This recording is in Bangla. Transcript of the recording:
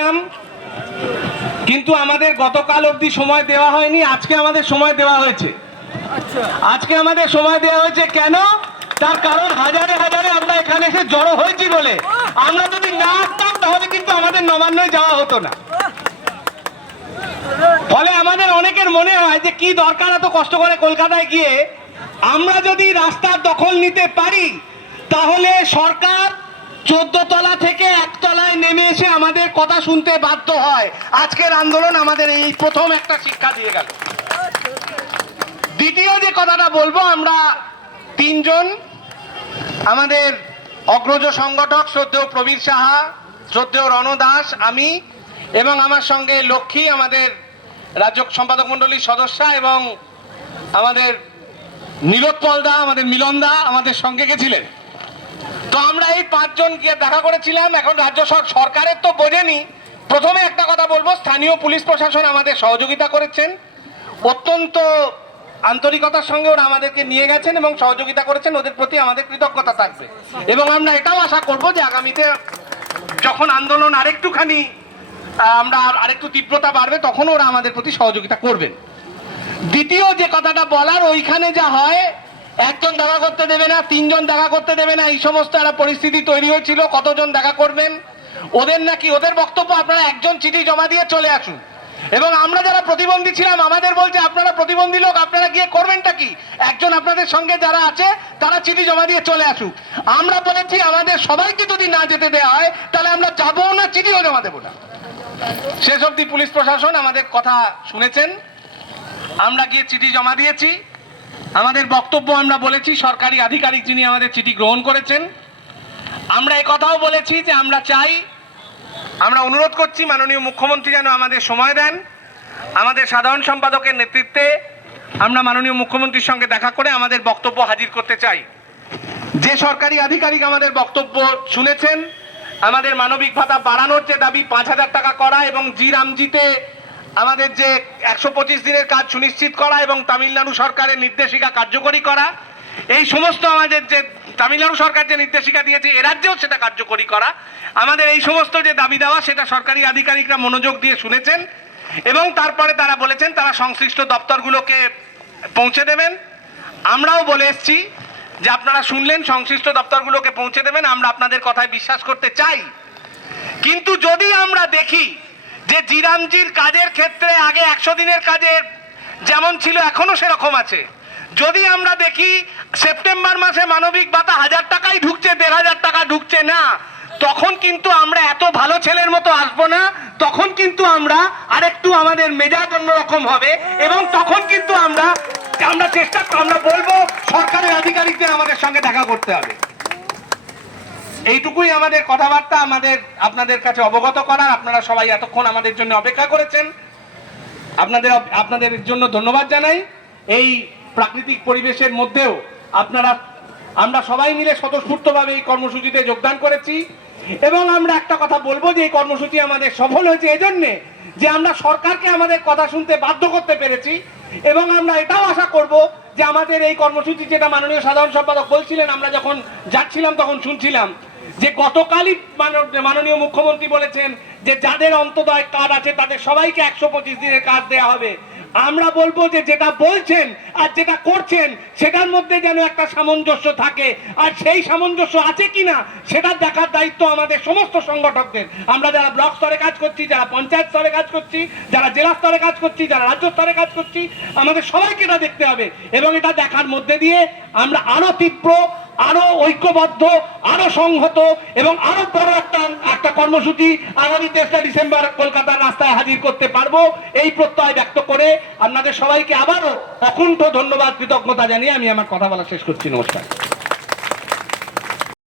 চেয়েছিলাম, কিন্তু আমাদের গতকাল অবধি সময় দেওয়া হয়নি। আজকে আমাদের সময় দেওয়া হয়েছে। আজকে আমাদের সময় দেওয়া হয়েছে কেন? তার কারণ হাজারে হাজারে আমরা এখানে এসে জড়ো হয়েছি বলে। আমরা যদি না আসতাম তাহলে কিন্তু আমাদের নবান্নয় যাওয়া হতো না। ফলে আমাদের অনেকের মনে হয় যে কি দরকার এত কষ্ট করে কলকাতায় গিয়ে। আমরা যদি রাস্তার দখল নিতে পারি তাহলে সরকার 14 তলা থেকে 1 তলায় নেমে এসে আমাদের কথা শুনতে বাধ্য হয়। আজকের আন্দোলন আমাদের এই প্রথম একটা শিক্ষা দিয়ে গেল। দ্বিতীয় যে কথাটা বলবো, আমরা তিনজন, আমাদের অগ্রজ সংগঠক শ্রদ্ধেয় প্রবীর সাহা, শ্রদ্ধেয় রণ দাস, আমি এবং আমার সঙ্গে লক্ষ্মী, আমাদের রাজ্য সম্পাদক মণ্ডলীর সদস্যা, এবং আমাদের নীলোৎপল দা, আমাদের মিলন দা আমাদের সঙ্গে গেছিলেন। তো আমরা এই 5 জন গিয়ে দেখা করেছিলাম। এখন রাজ্য সরকারের তো বোঝেনি। প্রথমে একটা কথা বলবো, স্থানীয় পুলিশ প্রশাসন আমাদের সহযোগিতা করেছেন, অত্যন্ত আন্তরিকতার সঙ্গে ওরা আমাদেরকে নিয়ে গেছেন এবং সহযোগিতা করেছেন। ওদের প্রতি আমাদের কৃতজ্ঞতা থাকবে এবং আমরা এটাও আশা করব যে আগামীতে যখন আন্দোলন আরেকটুখানি আমরা আরেকটু তীব্রতা বাড়বে তখন ওরা আমাদের প্রতি সহযোগিতা করবেন। দ্বিতীয় যে কথাটা বলার, ওইখানে যা হয়, 1 জন দেখা করতে দেবে না, 3 জন দেখা করতে দেবে না, এই সমস্ত একটা পরিস্থিতি তৈরি হয়েছিল। কতজন দেখা করবেন? ওদের নাকি, ওদের বক্তব্য আপনারা 1 জন চিঠি জমা দিয়ে চলে আসুন। এবং আমরা যারা প্রতিবন্ধী ছিলাম আমাদের বলছে আপনারা প্রতিবন্ধী লোক, আপনারা গিয়ে করবেনটা কি? 1 জন আপনাদের সঙ্গে যারা আছে তারা চিঠি জমা দিয়ে চলে আসুক। আমরা বলেছি আমাদের সবাইকে যদি না যেতে দেওয়া হয় তাহলে আমরা যাবো না, চিঠিও জমা দেবো না। শেষ অবধি পুলিশ প্রশাসন আমাদের কথা শুনেছেন। আমরা গিয়ে চিঠি জমা দিয়েছি। আমাদের বক্তব্য আমরা বলেছি, সরকারি আধিকারিক যিনি আমাদের চিঠি গ্রহণ করেছেন। আমরা কথাও বলেছি যে আমরা চাই, আমরা অনুরোধ করছি মাননীয় মুখ্যমন্ত্রী যেন আমাদের সময় দেন। আমাদের সাধারণ সম্পাদকের নেতৃত্বে আমরা মাননীয় মুখ্যমন্ত্রীর সঙ্গে দেখা করে আমাদের বক্তব্য হাজির করতে চাই। যে সরকারি আধিকারিক আমাদের বক্তব্য শুনেছেন, আমাদের মানবিক ভাতা বাড়ানোর যে দাবি 5,000 টাকা করা এবং জিরামজিতে আমাদের যে 125 দিনের কাজ সুনিশ্চিত করা এবং তামিলনাড়ু সরকারের নির্দেশিকা কার্যকরী করা, এই সমস্ত আমাদের যে তামিলনাড়ু সরকার যে নির্দেশিকা দিয়েছে এ রাজ্যেও সেটা কার্যকরী করা, আমাদের এই সমস্ত যে দাবি দেওয়া সেটা সরকারি আধিকারিকরা মনোযোগ দিয়ে শুনেছেন এবং তারপরে তারা বলেছেন তারা সংশ্লিষ্ট দপ্তরগুলোকে পৌঁছে দেবেন। আমরাও বলে এসেছি যে আপনারা শুনলেন, সংশ্লিষ্ট দপ্তরগুলোকে পৌঁছে দেবেন। আমরা আপনাদের কথায় বিশ্বাস করতে চাই। কিন্তু যদি আমরা দেখি যে জিরামজির কাজের ক্ষেত্রে আগে 100 দিনের কাজের যেমন ছিল এখনো সেরকম আছে, যদি আমরা দেখি সেপ্টেম্বর মাসে মানবিক ভাতা 1000 টাকাই ঢুকছে, 1500 টাকা ঢুকছে না, তখন কিন্তু আমরা এত ভালো ছেলের মতো আসবো না। তখন কিন্তু আমরা আরেকটু আমাদের মেজাজ অন্যরকম হবে এবং তখন কিন্তু আমরা আমরা বলবো সরকারের আধিকারিকদের আমাদের সঙ্গে দেখা করতে হবে। এইটুকুই আমাদের কথাবার্তা, আমাদের আপনাদের কাছে অবগত করার। আপনারা সবাই এতক্ষণ আমাদের জন্য অপেক্ষা করেছেন, আপনাদের জন্য ধন্যবাদ জানাই। এই প্রাকৃতিক পরিবেশের মধ্যেও আমরা সবাই মিলে স্বতঃস্ফূর্তভাবে এই কর্মসূচিতে যোগদান করেছি এবং আমরা একটা কথা বলবো যে এই কর্মসূচি আমাদের সফল হয়েছে এজন্যে যে আমরা সরকারকে আমাদের কথা শুনতে বাধ্য করতে পেরেছি এবং আমরা এটাও আশা করব যে আমাদের এই কর্মসূচি, যেটা মাননীয় সাধারণ সম্পাদক বলছিলেন, আমরা যখন যাচ্ছিলাম তখন শুনছিলাম যে গতকালই মাননীয় মুখ্যমন্ত্রী বলেছেন যে যাদের অন্তোদয় কার্ড আছে তাদের সবাইকে 125 দিনের কাজ দেওয়া হবে। আমরা বলবো যে যেটা বলছেন আর যেটা করছেন সেটার মধ্যে যেন একটা সামঞ্জস্য থাকে, আর সেই সামঞ্জস্য আছে কিনা সেটা দেখার দায়িত্ব আমাদের সমস্ত সংগঠকদের। আমরা যারা ব্লক স্তরে কাজ করছি, যারা পঞ্চায়েত স্তরে কাজ করছি, যারা জেলা স্তরে কাজ করছি, যারা রাজ্য স্তরে কাজ করছি, আমাদের সবাইকে এটা দেখতে হবে এবং এটা দেখার মধ্যে দিয়ে আমরা আরো তীব্র, আরো ঐক্যবদ্ধ, আরো সংহত এবং আরো বড় একটা কর্মসূচি আগামী 23 ডিসেম্বর কলকাতার রাস্তায় হাজির করতে পারবো, এই প্রত্যয় ব্যক্ত করে আপনাদের সবাইকে আবারও অকুণ্ঠ ধন্যবাদ, কৃতজ্ঞতা জানিয়ে আমি আমার কথা বলা শেষ করছি। নমস্কার।